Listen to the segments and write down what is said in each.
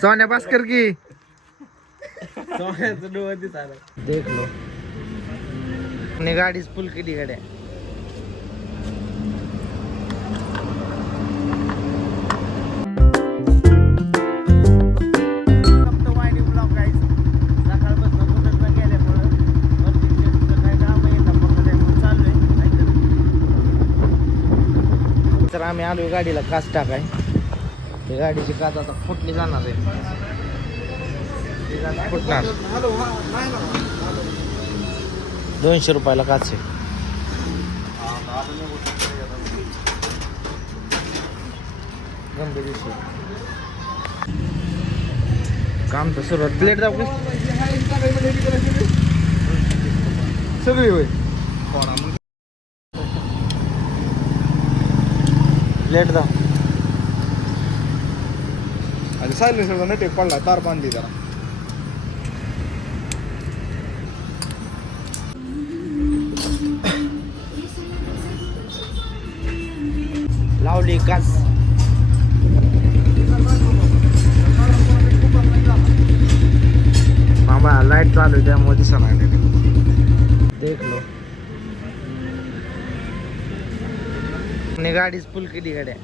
सोन्या भास्कर की? सोन्याचं डोळं दिसायला. देख लो ने गाडीच फुल केली गाड्या तर आम्ही आलो गाडीला काच टाकाय. ते गाडीची काच आता फुटली जाणार आहे. फुटणार. दोनशे रुपयाला काच आहे. काम तर सुरुवात प्लेट जाऊ सगळी होय. प्लेट जाऊ आणि सायलेन्सरचा नटेक पडला तार बांधली जरा. लावली काच बाबा लाइट चालू आहे त्यामुळे दिसा लागले देख लो ने गाडीच फुल केली गाड्या.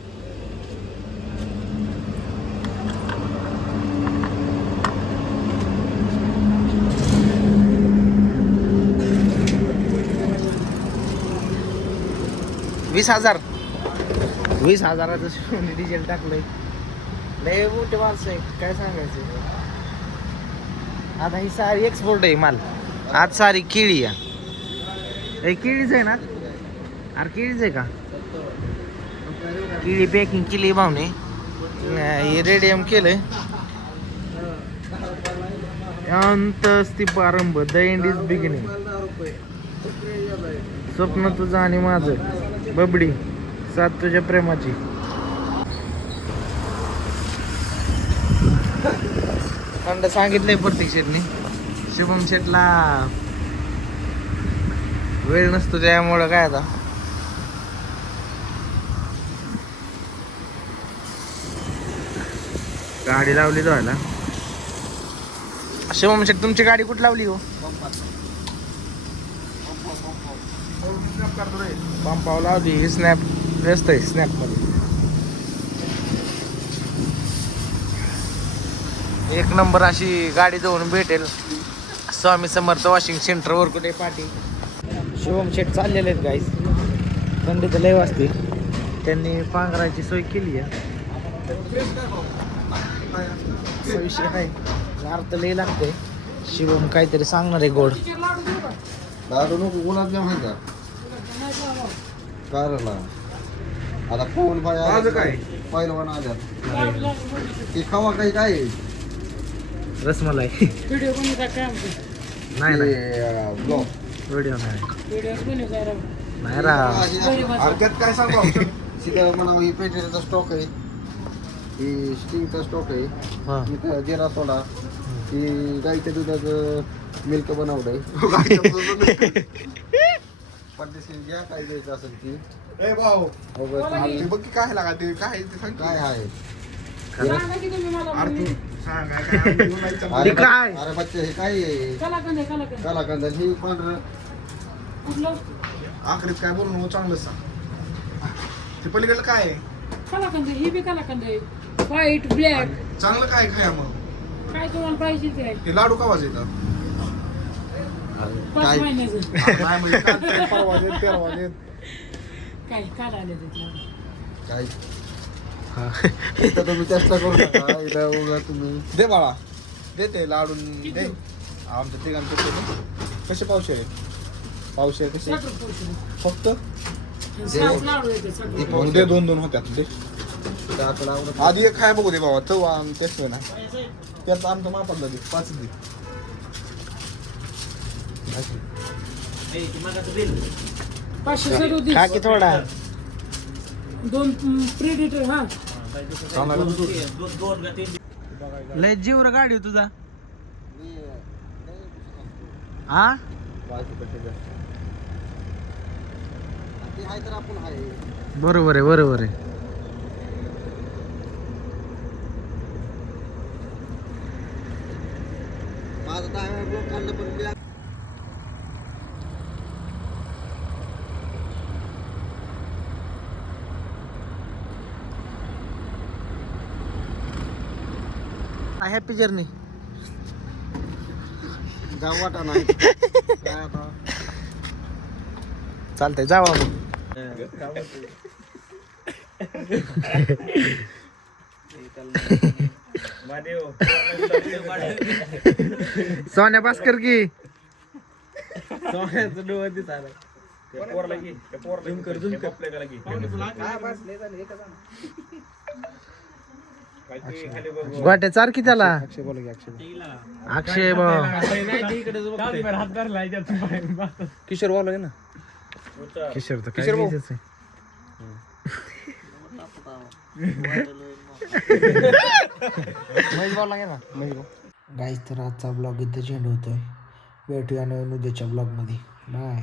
वीस हजार. वीस हजाराचं सोनी डिझेल टाकलंय. लय मोठे माणसं आहे काय सांगायचं? आता ही सारी एक्सपोर्ट आहे माल. आज सारी केळी आहे. केळीच आहे ना? अरे केळीच आहे का? केळी पॅकिंग केली भावने हे रेडियम केलंय. अंत प्रारंभ द एंड इज बिगिनिंग स्वप्न तुझं आणि माझं. बबडी सात तुझ्या प्रेमाची. खंड सांगितलंय प्रतीक शेटने. शुभम शेटला वेळ नसतो त्यामुळं काय आता? गाडी लावली धुवायला शुभम शेट तुमची गाडी कुठं लावली हो? पंपावर ही स्नॅप व्यस्त आहे स्नॅपमध्ये एक नंबर अशी गाडी जाऊन भेटेल. स्वामी समर्थ वॉशिंग सेंटरवर कुठे पाठी. शिवम शेट चाललेले आहेत गाईस थंडी तर लय वाजते त्यांनी पांघरायची सोय केली आहे. विषय आहे. अर्थ लय लागते शिवम काहीतरी सांगणार आहे गोड. दारू नको गुलाबजाम आहे? का कारला आता कोण बाय काय? पहिलवान आल्यात? ते खावा काही काय? आहे? रसमलाई नाही नाही. व्हिडिओ नाही. नाही काय सांगू ही पेटेचा स्टॉक आहे. ही स्टिंगचा स्टॉक आहे. हा. इथं जिरा सोडा. ही गाईच्या दुधाचं मिल्क बनवलंय. काय द्यायचं असेल ती. ए भाऊ. ते बघ की काय लागा ते काय आहे ते सांग काय आहे? अरे तू. सांग काय काय आहे, बोलायचं. अरे हे काय? बच्चे- अरे बच्चे हे काय आहे? कालाकंद ही पांढरं. आखरीत काय बोलू नको चांगलं सांग. ते पलीकडलं काय आहे? कलाकंद ही बी कलाकंद आहे. व्हाईट ब्लॅक चांगलं काय खाया मग? काय तुम्हाला पाहिजे ते? आहे ते लाडू का येतात काय? नाही म्हणजे काल ते परवा देत, तेरवा देत. काय काल आले ते काय? इथं तुम्ही चेष्टा करू नका इथं उगा तुम्ही. दे बाळा. दे ते लाडून दे. आमच्या तिघांचे ते कसे पावशे आहे पावशे कसे. फक्त? लाडू येते. मग दे दोन दोन होत्यात दे. आवडत आधी एक खाय बघू दे बाबा चव आम तेच ना त्यात आमचं मापातलं दे पाच दे. पाचशे सदोतीस खा की थोडा. दोन प्रेडिटर हा. लय जीवर गाडी हो तुझा. हा? बरोबर आहे बरोबर आहे. माझा दहा पण हॅपी जर्नी जाऊ वाटा नाही काय आता? चालतंय जावा मग सोन्या भास्कर की? सोन्याचं डोळं दिसायला. चार की त्याला अक्षय बोला की अक्षय. अक्षय. भाऊ किशोर बोला ना? किशोर तर किशोर भाऊ. तर आजचा ब्लॉग इथं चेंड होतोय. भेटूया नवीन उद्याच्या ब्लॉगमध्ये बाय